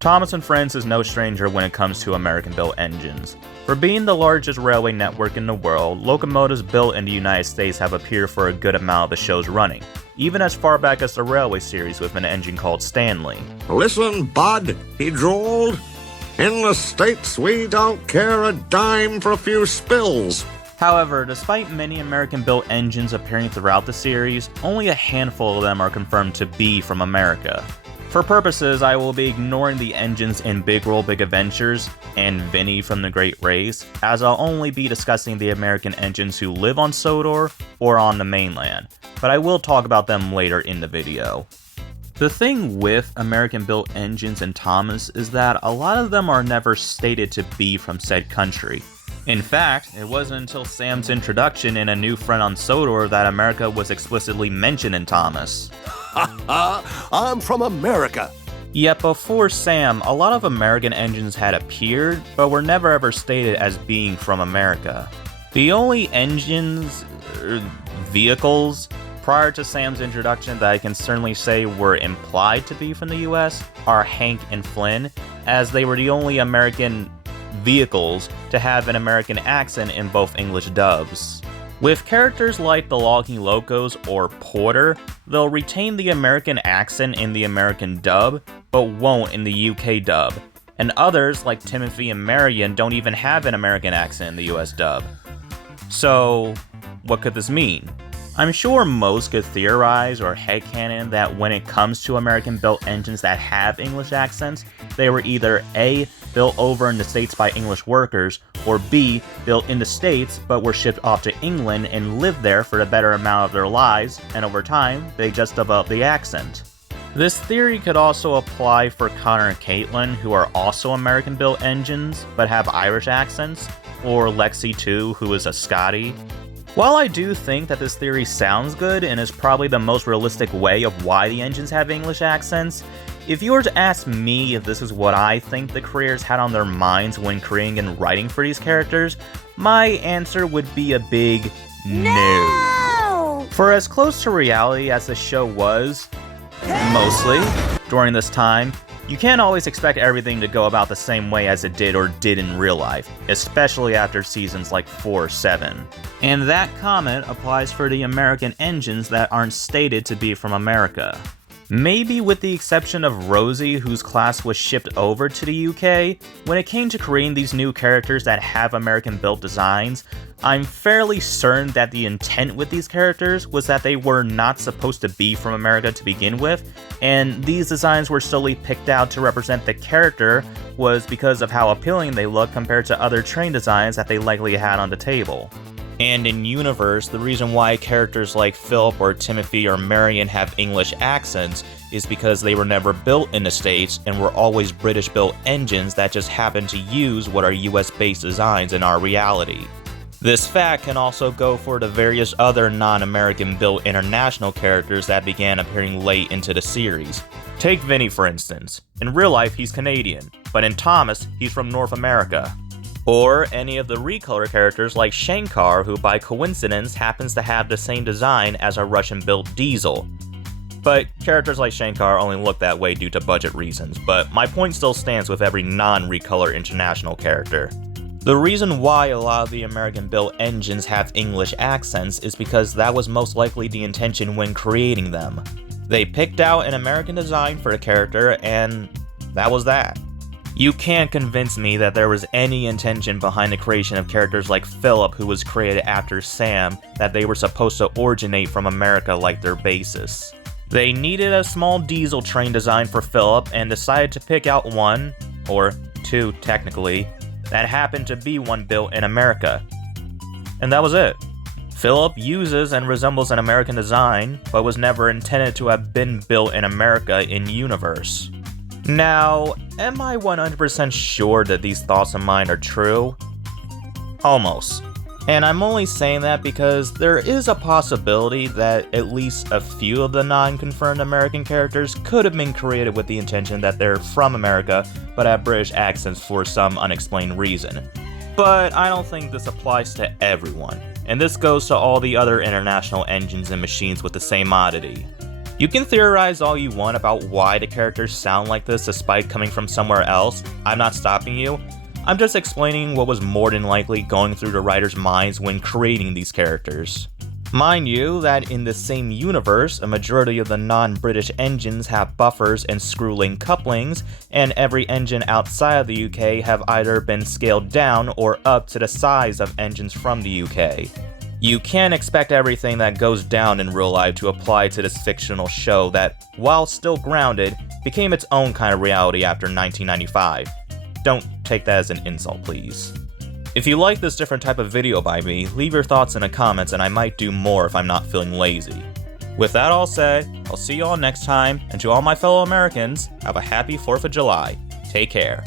Thomas & Friends is no stranger when it comes to American-built engines. For being the largest railway network in the world, locomotives built in the United States have appeared for a good amount of the show's running, even as far back as the Railway series with an engine called Stanley. "Listen, bud," he drawled. "In the States, we don't care a dime for a few spills." However, despite many American-built engines appearing throughout the series, only a handful of them are confirmed to be from America. For purposes, I will be ignoring the engines in Big World Big Adventures and Vinny from The Great Race, as I'll only be discussing the American engines who live on Sodor or on the mainland, but I will talk about them later in the video. The thing with American-built engines and Thomas is that a lot of them are never stated to be from said country. In fact, it wasn't until Sam's introduction in A New Friend on Sodor that America was explicitly mentioned in Thomas. I'm from America. Yet before Sam, a lot of American engines had appeared, but were never ever stated as being from America. The only engines, vehicles, prior to Sam's introduction that I can certainly say were implied to be from the US are Hank and Flynn, as they were the only American vehicles to have an American accent in both English dubs. With characters like the Logging Locos or Porter, they'll retain the American accent in the American dub, but won't in the UK dub. And others, like Timothy and Marion, don't even have an American accent in the US dub. So, what could this mean? I'm sure most could theorize or headcanon that when it comes to American-built engines that have English accents, they were either A, built over in the States by English workers, or B, built in the States but were shipped off to England and lived there for the better amount of their lives, and over time, they just developed the accent. This theory could also apply for Connor and Caitlin, who are also American-built engines, but have Irish accents, or Lexi too, who is a Scotty. While I do think that this theory sounds good and is probably the most realistic way of why the engines have English accents, if you were to ask me if this is what I think the creators had on their minds when creating and writing for these characters, my answer would be a big no. For as close to reality as the show was, mostly, during this time, you can't always expect everything to go about the same way as it did or did in real life, especially after seasons like 4 or 7. And that comment applies for the American engines that aren't stated to be from America. Maybe with the exception of Rosie, whose class was shipped over to the UK, when it came to creating these new characters that have American-built designs, I'm fairly certain that the intent with these characters was that they were not supposed to be from America to begin with, and these designs were solely picked out to represent the character was because of how appealing they look compared to other train designs that they likely had on the table. And in universe, the reason why characters like Philip or Timothy or Marion have English accents is because they were never built in the States and were always British-built engines that just happened to use what are US-based designs in our reality. This fact can also go for the various other non-American built international characters that began appearing late into the series. Take Vinny for instance. In real life he's Canadian, but in Thomas he's from North America. Or any of the recolor characters like Shankar, who by coincidence happens to have the same design as a Russian-built diesel. But characters like Shankar only look that way due to budget reasons, but my point still stands with every non-recolor international character. The reason why a lot of the American-built engines have English accents is because that was most likely the intention when creating them. They picked out an American design for the character, and that was that. You can't convince me that there was any intention behind the creation of characters like Philip, who was created after Sam, that they were supposed to originate from America like their basis. They needed a small diesel train design for Philip and decided to pick out one, or two technically, that happened to be one built in America. And that was it. Philip uses and resembles an American design, but was never intended to have been built in America in universe. Now, am I 100% sure that these thoughts of mine are true? Almost. And I'm only saying that because there is a possibility that at least a few of the non-confirmed American characters could have been created with the intention that they're from America, but have British accents for some unexplained reason. But I don't think this applies to everyone, and this goes to all the other international engines and machines with the same oddity. You can theorize all you want about why the characters sound like this despite coming from somewhere else. I'm not stopping you. I'm just explaining what was more than likely going through the writers' minds when creating these characters. Mind you, that in the same universe, a majority of the non-British engines have buffers and screw-link couplings, and every engine outside of the UK have either been scaled down or up to the size of engines from the UK. You can't expect everything that goes down in real life to apply to this fictional show that, while still grounded, became its own kind of reality after 1995. Don't take that as an insult, please. If you like this different type of video by me, leave your thoughts in the comments and I might do more if I'm not feeling lazy. With that all said, I'll see you all next time, and to all my fellow Americans, have a happy 4th of July. Take care.